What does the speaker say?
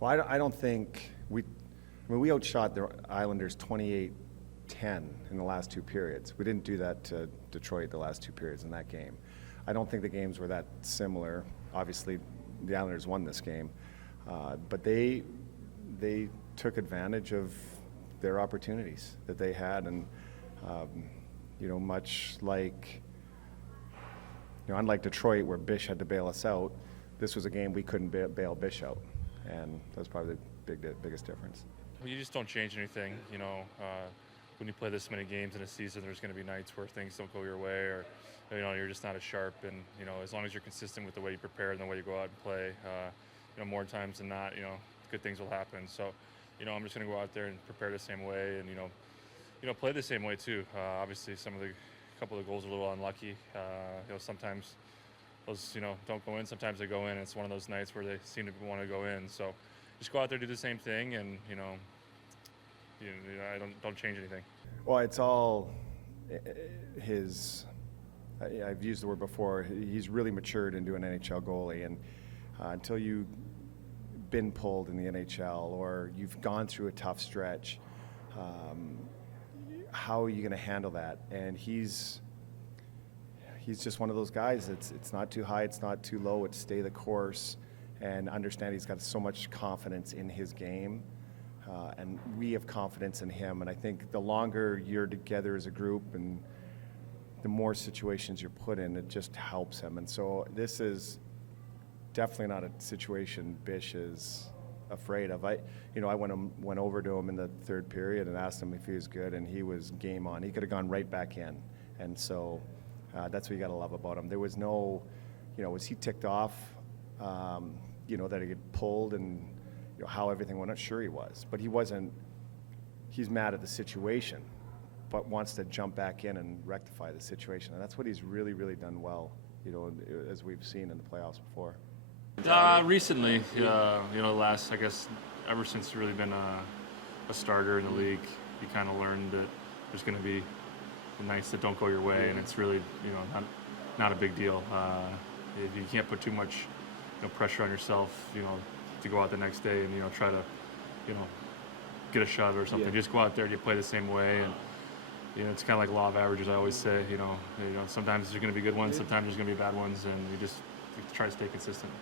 Well, I don't think we outshot the Islanders 28-10 in the last two periods. We didn't do that to Detroit the last two periods in that game. I don't think the games were that similar. Obviously, the Islanders won this game, but they took advantage of their opportunities that they had, and much like unlike Detroit where Bish had to bail us out, this was a game we couldn't bail Bish out, and that's probably the biggest difference. Well, you just don't change anything, when you play this many games in a season. There's going to be nights where things don't go your way, or you're just not as sharp. And as long as you're consistent with the way you prepare and the way you go out and play, more times than not, good things will happen. So, I'm just going to go out there and prepare the same way, and play the same way too. Obviously, couple of the goals are a little unlucky. Sometimes those don't go in. Sometimes they go in. And it's one of those nights where they seem to want to go in. So just go out there, do the same thing, and I don't change anything. Well, it's all his. I've used the word before. He's really matured into an NHL goalie, and until you've been pulled in the NHL or you've gone through a tough stretch, how are you going to handle that? And he's just one of those guys. It's not too high, it's not too low. It's stay the course, and understand he's got so much confidence in his game. And we have confidence in him, and I think the longer you're together as a group and the more situations you're put in, it just helps him. And so this is definitely not a situation Bish is afraid of. I went over to him in the third period and asked him if he was good, and he was game on. He could have gone right back in, and so that's what you got to love about him. There was no, was he ticked off, that he get pulled and how everything went. I'm not sure he was, but he wasn't. He's mad at the situation, but wants to jump back in and rectify the situation, and that's what he's really, really done well. As we've seen in the playoffs before. Recently, last, I guess, ever since you've really been a starter in the league, you kind of learned that there's going to be nights that don't go your way, and it's really, not a big deal. You can't put too much, pressure on yourself, to go out the next day and, try to, get a shot or something. Yeah. Just go out there and you play the same way, and, it's kind of like law of averages, I always say, sometimes there's going to be good ones, sometimes there's going to be bad ones, and you just try to stay consistent.